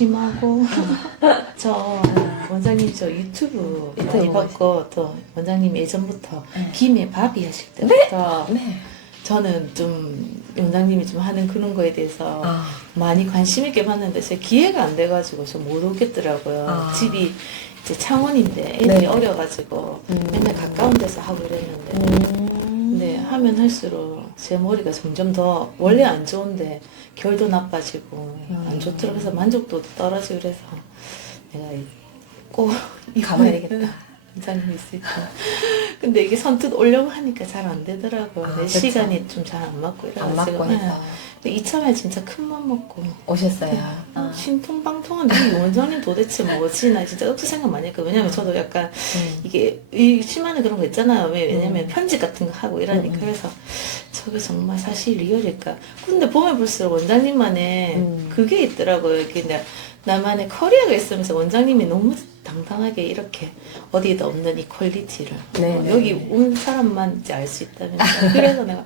심하고 저 원장님 저 유튜브 많이 봤고 또 원장님 예전부터 네. 김에 밥이 하실 때부터 네. 저는 좀 원장님이 좀 하는 그런 거에 대해서 아, 많이 관심 있게 봤는데 제 기회가 안 돼가지고 좀 못 오겠더라고요. 아. 집이 이제 창원인데 애들이 네. 어려가지고 음. 맨날 가까운 데서 하고 이랬는데 음. 근데 하면 할수록 제 머리가 점점 더 원래 안 좋은데 결도 나빠지고 음. 안 좋더라고 그래서 만족도도 떨어지고 그래서 내가 꼭 가봐야 되겠다. 원장님 있을 때 근데 이게 선뜻 오려고 하니까 잘 안 되더라고요 아, 내 그쵸. 시간이 좀 잘 안 맞고 안 이래가지고 맞고 해서 근데 이참에 진짜 큰맘 먹고 오셨어요. 아, 어. 신통방통한데 이 원장님 도대체 뭐지? 나 진짜 억수 생각 많이 했거든요. 왜냐면 저도 약간 음. 이게 이 심한 그런 거 있잖아요. 왜 왜냐면 음. 편집 같은 거 하고 이러니까 음, 음. 그래서 저게 정말 사실 리얼일까? 근데 보면 볼수록 원장님만의 음. 그게 있더라고요. 이게 나- 나만의 커리어가 있으면서 원장님이 너무 당당하게 이렇게 어디에도 없는 이 퀄리티를 네, 어, 네, 여기 네. 온 사람만 이제 알 수 있다면서 그래서 내가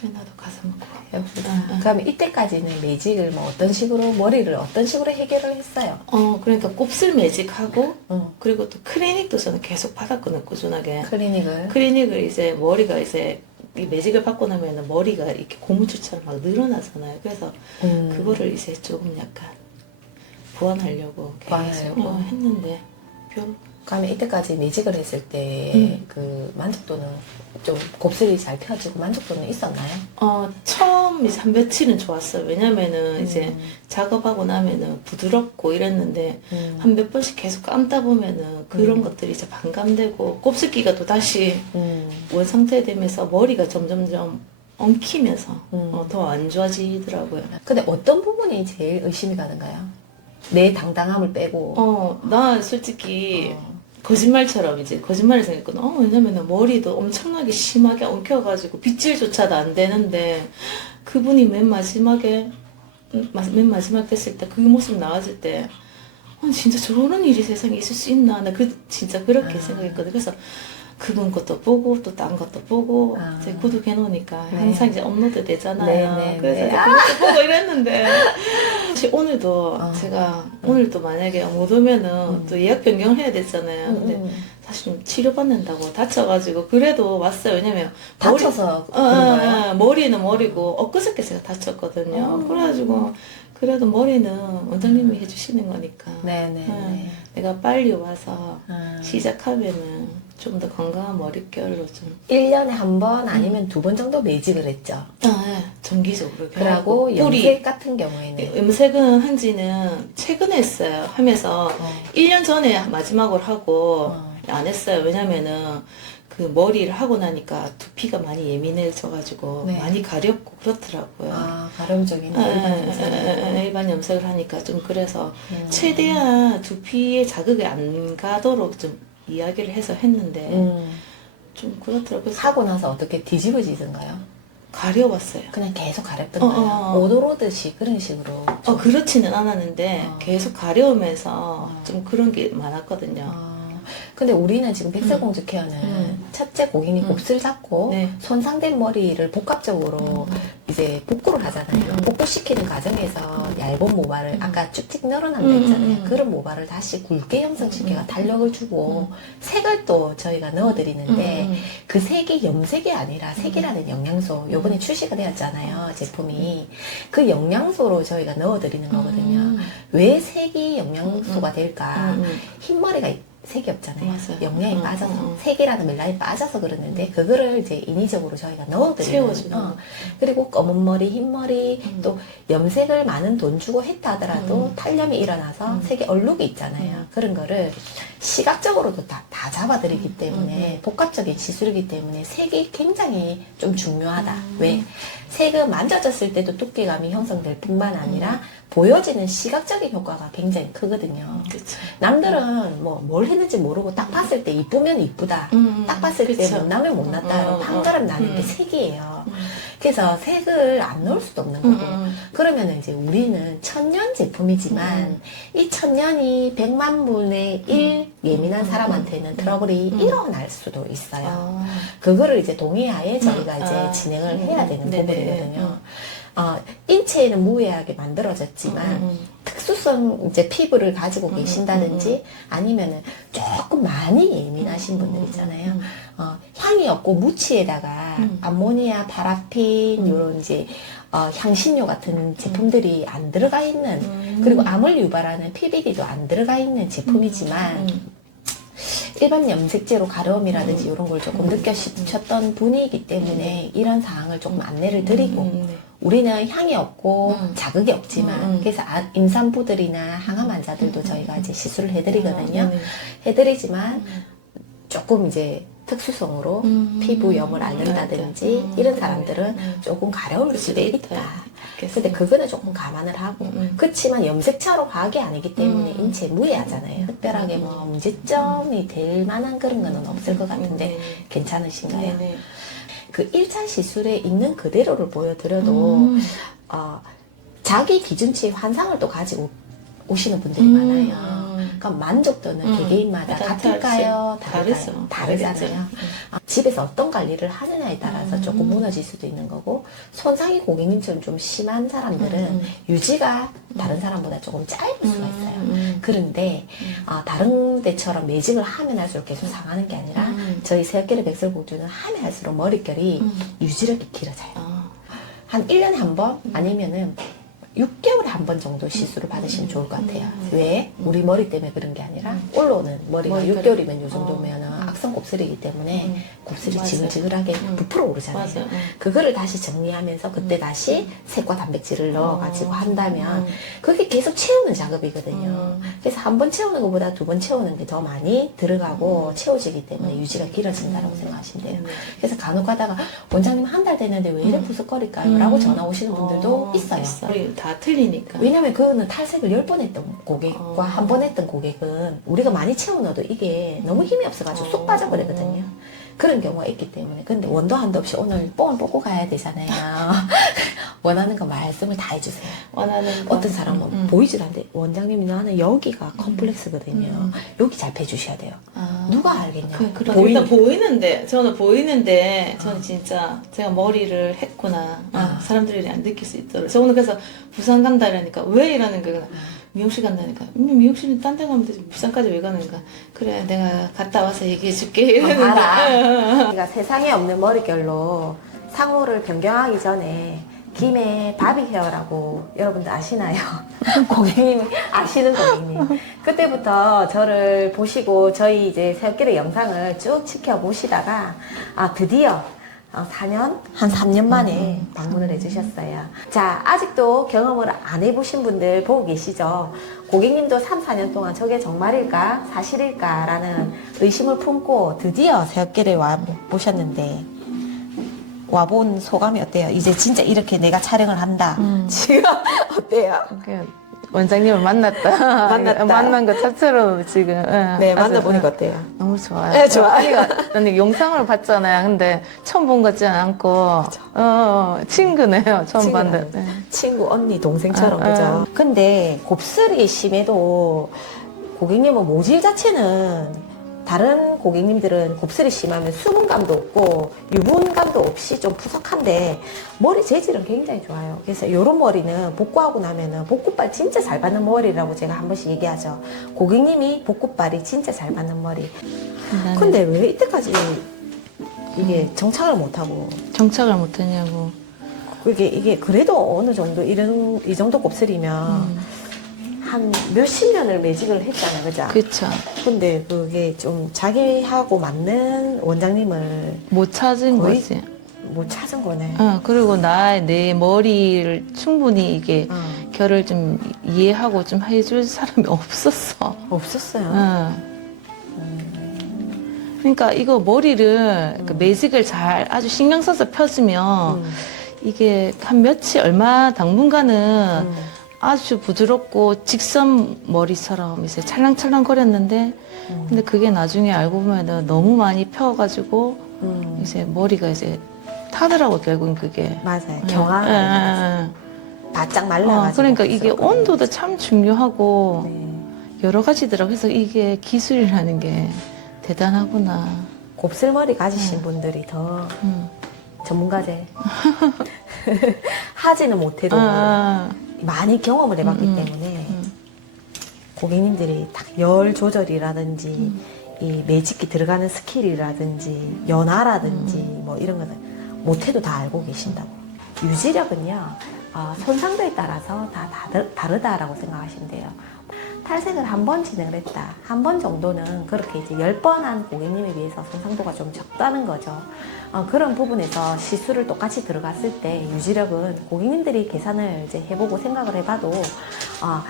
그래 나도 가서 먹고 예쁘다. 그러면 이때까지는 매직을 뭐 어떤 식으로 머리를 어떤 식으로 해결을 했어요? 어 그러니까 곱슬 매직하고 어. 그리고 또 클리닉도 저는 계속 받았거든요 꾸준하게 클리닉을. 클리닉을 이제 머리가 이제 이 매직을 받고 나면은 머리가 이렇게 고무줄처럼 막 늘어나잖아요 그래서 음. 그거를 이제 조금 약간 보완하려고 계속 보완하려고? 어, 했는데 별 그러면 이때까지 매직을 했을 때 음. 그 만족도는 좀 곱슬이 잘 펴지고 만족도는 있었나요? 어, 처음 이제 한 며칠은 좋았어요 왜냐면은 이제 음. 작업하고 나면은 부드럽고 이랬는데 음. 한 몇 번씩 계속 감다 보면은 그런 음. 것들이 이제 반감되고 곱슬기가 또 다시 음. 원 상태 되면서 머리가 점점점 엉키면서 음. 어, 더안 좋아지더라고요. 근데 어떤 부분이 제일 의심이 가는가요? 내 당당함을 빼고. 어, 나 솔직히 어. 거짓말처럼 이제 거짓말을 생각했거든. 어, 왜냐면 머리도 엄청나게 심하게 엉켜가지고 빗질조차도 안 되는데 그분이 맨 마지막에 음, 마- 맨 마지막 됐을 때 그 모습 나왔을 때 어, 진짜 저런 일이 세상에 있을 수 있나? 나 그 진짜 그렇게 아. 생각했거든. 그래서 그분 것도 보고 또 딴 것도 보고 아. 이제 구독해 놓으니까 네. 항상 이제 업로드 되잖아요. 네, 네, 그래서 네. 이제 그것도 보고 이랬는데 사실 오늘도 어. 제가 오늘도 만약에 못 오면은 음. 또 예약 변경해야 되잖아요. 근데 음. 사실 좀 치료받는다고 다쳐가지고 그래도 왔어요. 왜냐면 머리- 다쳐서 어, 그런 어, 거예요? 어, 머리는 머리고 엊그저께 제가 다쳤거든요. 어. 그래가지고 그래도 머리는 원장님이 해주시는 거니까 네네. 네. 내가 빨리 와서 아. 시작하면은 좀 더 건강한 머릿결로 좀 1년에 한 번 아니면 두 번 정도 매직을 했죠. 아, 예. 정기적으로 이렇게 그러고 하고 염색 같은 경우에는 염색은 한지는 최근에 했어요. 하면서 어. 1년 전에 마지막으로 하고 어. 안 했어요. 왜냐면은 그 머리를 하고 나니까 두피가 많이 예민해져가지고 네. 많이 가렵고 그렇더라고요. 아, 가름적인 예, 일반 예, 염색. 예, 예, 일반 염색을 하니까 좀 그래서 음. 최대한 두피에 자극이 안 가도록 좀 이야기를 해서 했는데 음. 좀 그렇더라고요. 하고 나서 어떻게 뒤집어지던가요? 가려웠어요. 그냥 계속 가렵던 어. 어, 어. 오도로듯이 그런 식으로. 어, 그렇지는 않았는데 어. 계속 가려우면서 어. 좀 그런 게 많았거든요. 아, 근데 우리는 지금 백설공주 케어는 음. 첫째 고객이 음. 곱슬 잡고 네. 손상된 머리를 복합적으로 음. 이제 복구를 하잖아요. 음. 복구시키는 과정에서 얇은 모발을 음. 아까 쭉쭉 늘어난다 음, 했잖아요. 음, 음. 그런 모발을 다시 굵게 형성시켜가 음. 탄력을 주고 색을 또 저희가 넣어드리는데 음, 음. 그 색이 염색이 아니라 색이라는 영양소 요번에 출시가 되었잖아요 제품이 그 영양소로 저희가 넣어드리는 거거든요 음. 왜 색이 영양소가 될까 음, 음. 흰머리가 색이 없잖아요 맞아요. 영양이 음, 빠져서 음, 음. 색이라는 멜란이 빠져서 그러는데 그거를 이제 인위적으로 저희가 넣어드리는 채워주는 어. 그리고 검은 머리 흰 머리 음. 또 염색을 많은 돈 주고 했다 하더라도 음. 탄력이 일어나서 음. 색이 얼룩이 있잖아요 음. 그런 거를 시각적으로도 다, 다 잡아드리기 음. 때문에 복합적인 시술이기 때문에 색이 굉장히 좀 중요하다. 음. 왜? 색은 만져졌을 때도 두께감이 형성될 뿐만 아니라 음. 보여지는 시각적인 효과가 굉장히 크거든요. 그쵸. 남들은 뭐 뭘 했는지 모르고 딱 봤을 때 이쁘면 이쁘다. 음, 딱 봤을 때 그쵸. 못나면 못났다. 어, 어, 판가름 나는 게 음. 색이에요. 음. 그래서 색을 안 넣을 수도 없는 음, 거고. 음. 그러면 이제 우리는 천년 제품이지만 음. 이 천년이 백만 분의 일 예민한 음. 사람한테는 음. 트러블이 음. 일어날 수도 있어요. 아. 그거를 이제 동의하에 저희가 음. 이제 아. 진행을 음. 해야 되는 네네. 부분이거든요. 음. 어, 인체에는 무해하게 만들어졌지만 음, 특수성 이제 피부를 가지고 음, 계신다든지 음, 아니면은 조금 많이 예민하신 분들 있잖아요. 음, 어, 향이 없고 무치에다가 음. 암모니아, 파라핀 음. 이런 이제 어, 향신료 같은 제품들이 안 들어가 있는 음. 그리고 암을 유발하는 PBD도 안 들어가 있는 제품이지만 음, 일반 염색제로 가려움이라든지 이런 걸 조금 음. 느껴셨던 분이기 때문에 이런 사항을 조금 안내를 드리고 음, 네. 우리는 향이 없고 음. 자극이 없지만 음, 음. 그래서 아- 임산부들이나 항암 환자들도 저희가 이제 시술을 해드리거든요. 아, 네네. 해드리지만 조금 이제 특수성으로 음. 피부염을 앓는다든지 음. 이런 사람들은 음. 조금 가려울 수도 있다. 있다. 근데 그거는 조금 감안을 하고 음, 음. 그렇지만 염색차로 과학이 아니기 때문에 음. 인체 무해하잖아요. 특별하게 뭐 문제점이 될 만한 그런 거는 없을 것 같은데 음, 괜찮으신가요? 네네. 그 1차 시술에 있는 그대로를 보여드려도 음. 어, 자기 기준치 환상을 또 가지고 오시는 분들이 음. 많아요. 그러니까 만족도는 음. 개개인마다 같을까요? 다르죠. 다르잖아요. 아, 집에서 어떤 관리를 하느냐에 따라서 음. 조금 무너질 수도 있는 거고 손상이 고객님처럼 좀 심한 사람들은 음. 유지가 다른 사람보다 조금 짧을 수가 있어요. 음. 그런데 아, 다른 데처럼 매직을 하면 할수록 계속 상하는 게 아니라 음. 저희 새끼의 백설공주는 하면 할수록 머릿결이 음. 유지력이 길어져요. 아. 한 1년에 한번 음. 아니면은 6개월에 한 번 정도 시술을 받으시면 좋을 것 같아요. 음. 왜? 우리 머리 때문에 그런 게 아니라 올라오는 머리가 머리카락. 6개월이면 요 정도면 어. 은 악성 곱슬이기 때문에 음. 곱슬이 맞아요. 지글지글하게 음. 부풀어 오르잖아요. 맞아요. 음. 그거를 다시 정리하면서 그때 다시 색과 단백질을 넣어가지고 어. 한다면 음. 그게 계속 채우는 작업이거든요. 음. 그래서 한 번 채우는 것보다 두 번 채우는 게 더 많이 들어가고 채워지기 때문에 유지가 길어진다고 생각하시면 돼요. 음. 그래서 간혹 가다가 원장님 한 달 됐는데 왜 이래 음. 부스거릴까요? 라고 음. 전화 오시는 분들도 어, 있어요. 우리 다 틀리니까. 왜냐면 그거는 탈색을 열 번 했던 고객과 어. 한번 했던 고객은 우리가 많이 채워넣어도 이게 너무 힘이 없어가지고 쏙 어. 빠져버리거든요. 그런 경우가 있기 때문에. 근데 원도 한도 없이 오늘 뽕을 뽑고 가야 되잖아요. 원하는 거 말씀을 다 해주세요. 원하는 거. 어떤 사람은 음, 음. 보이질 않는데 원장님이 나는 여기가 컴플렉스거든요. 음. 여기 잘 패주셔야 돼요. 아. 누가 알겠냐. 그, 그래. 보이는 일단 보이는데 저는 보이는데 저는 진짜 제가 머리를 했구나 아, 아. 사람들이 안 느낄 수 있도록 저 오늘 그래서 부산 간다 이러니까 왜 이러는 거야 미용실 간다니까 음, 미용실은 딴 데 가면 되지 부산까지 왜 가는가 그래 내가 갔다 와서 얘기해 줄게 이러는데 봐라. 우리가 세상에 없는 머릿결로 상호를 변경하기 전에 김에 바비 헤어라고 여러분들 아시나요? 고객님이 아시는 고객님. 그때부터 저를 보시고 저희 이제 새끼의 영상을 쭉 지켜보시다가 아 드디어 어, 4년? 한 3년 만에 방문을 해주셨어요. 자, 아직도 경험을 안 해보신 분들 보고 계시죠? 고객님도 3, 4년 동안 저게 정말일까? 사실일까? 라는 의심을 품고 드디어 새끼를 와 보셨는데 와본 소감이 어때요? 이제 진짜 이렇게 내가 촬영을 한다. 음. 지금 어때요? 그 원장님을 만났다. 만났다. 만난 것 자체로 지금. 예, 네, 아주, 만나보니까 예, 어때요? 너무 좋아요. 네, 좋아요. 아니가, 아니, 영상을 봤잖아요. 근데 처음 본것 같지는 않고, 어, 친구네요. 처음 봤는데. 네. 친구, 언니, 동생처럼, 아, 그죠? 아. 근데 곱슬이 심해도 고객님은 모질 자체는 다른 고객님들은 곱슬이 심하면 수분감도 없고 유분감도 없이 좀 푸석한데 머리 재질은 굉장히 좋아요. 그래서 이런 머리는 복구하고 나면은 복구발 진짜 잘 받는 머리라고 제가 한 번씩 얘기하죠. 고객님이 복구발이 진짜 잘 받는 머리. 나는 근데 왜 이때까지 이게 정착을 못하고 정착을 못했냐고. 이게 이게 그래도 어느 정도 이런 이 정도 곱슬이면 음, 한 몇십 년을 매직을 했잖아요, 그죠? 그쵸. 근데 그게 좀 자기하고 맞는 원장님을 못 찾은 거의- 거지. 못 찾은 거네. 어, 그리고 나, 내 머리를 충분히 이게 어, 결을 좀 이해하고 좀 해줄 사람이 없었어. 없었어요. 응. 그러니까 이거 머리를 그 매직을 잘 아주 신경 써서 펴주면 음, 이게 한 며칠 얼마 당분간은 음, 아주 부드럽고 직선 머리처럼 이제 찰랑찰랑 거렸는데 음, 근데 그게 나중에 알고 보면 너무 많이 펴가지고 음. 이제 머리가 이제 타더라고 결국은 그게 맞아요. 예, 경화가 예, 예, 바짝 예. 말라가지고. 어, 그러니까 이게. 온도도 참 중요하고 네. 여러 가지더라고 그래서 이게 기술이라는 게 대단하구나 곱슬머리 가지신 음. 분들이 더 음. 전문가제. 하지는 못해도 아, 많이 경험을 해봤기 음, 음. 때문에 음. 고객님들이 딱 열 조절이라든지 이 매직기 들어가는 스킬이라든지 연화라든지 뭐 이런 거는 못해도 다 알고 계신다고. 유지력은요, 어, 손상도에 따라서 다 다르, 다르다라고 생각하시면 돼요. 탈색을 한 번 진행을 했다. 한 번 정도는 그렇게 이제 열번한 고객님에 비해서 손상도가 좀 적다는 거죠. 어, 그런 부분에서 시술을 똑같이 들어갔을 때 유지력은 고객님들이 계산을 이제 해보고 생각을 해봐도 어,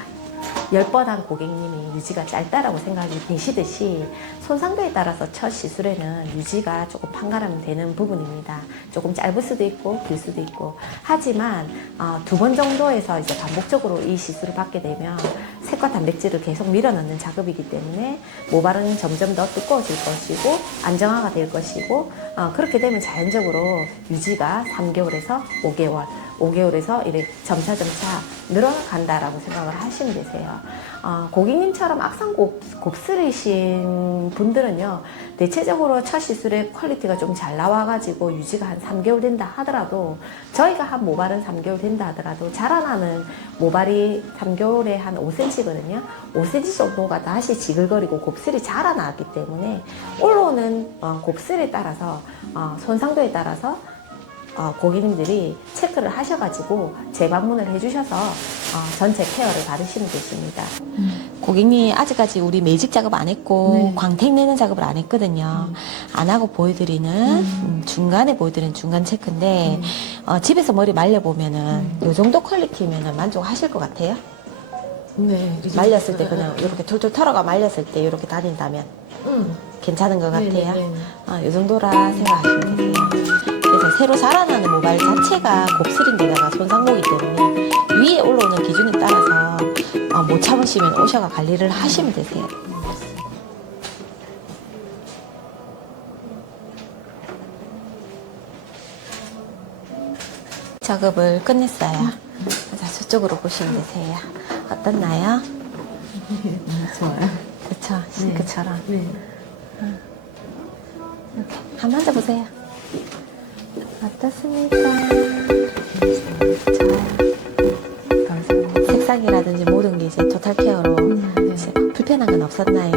열번한 고객님이 유지가 짧다라고 생각이 되시듯이 손상도에 따라서 첫 시술에는 유지가 조금 판가름 되는 부분입니다. 조금 짧을 수도 있고 길 수도 있고 하지만 어, 두번 정도에서 이제 반복적으로 이 시술을 받게 되면 색과 단백질을 계속 밀어넣는 작업이기 때문에 모발은 점점 더 두꺼워질 것이고 안정화가 될 것이고 어, 그렇게 되면 자연적으로 유지가 3개월에서 5개월 5개월에서 이렇게 점차점차 늘어간다라고 생각을 하시면 되세요. 어, 고객님처럼 악상 곱, 곱슬이신 분들은요, 대체적으로 첫 시술의 퀄리티가 좀 잘 나와가지고 유지가 한 3개월 된다 하더라도, 저희가 한 모발은 3개월 된다 하더라도, 자라나는 모발이 3개월에 한 5cm거든요. 5cm 정도가 다시 지글거리고 곱슬이 자라나기 때문에, 올라오는 어, 곱슬에 따라서, 어, 손상도에 따라서 어, 고객님들이 체크를 하셔가지고 재방문을 해주셔서 어, 전체 케어를 받으시면 되십니다. 고객님 아직까지 우리 매직 작업 안 했고 네. 광택 내는 작업을 안 했거든요. 안 하고 보여드리는 음, 중간에 보여드리는 중간 체크인데 어, 집에서 머리 말려 보면은 이 정도 퀄리티면은 만족하실 것 같아요. 네. 말렸을 때 그냥 이렇게 툴툴 털어가 말렸을 때 이렇게 다닌다면 응. 괜찮은 것 네, 같아요. 네, 네. 어, 이 정도라 생각하시면 되세요. 그래서 새로 자라나는 모발 자체가 곱슬인 데다가 손상모기 때문에 위에 올라오는 기준에 따라서 어, 못 참으시면 오셔가 관리를 하시면 되세요. 작업을 끝냈어요. 자, 저쪽으로 보시면 되세요. 어떻나요? 좋아요. 그쵸? 싱크처럼. 네. 한번 만져보세요. 좋아요. 색상이라든지 모든 게 이제 토탈 케어로 네. 이제 불편한 건 없었나요?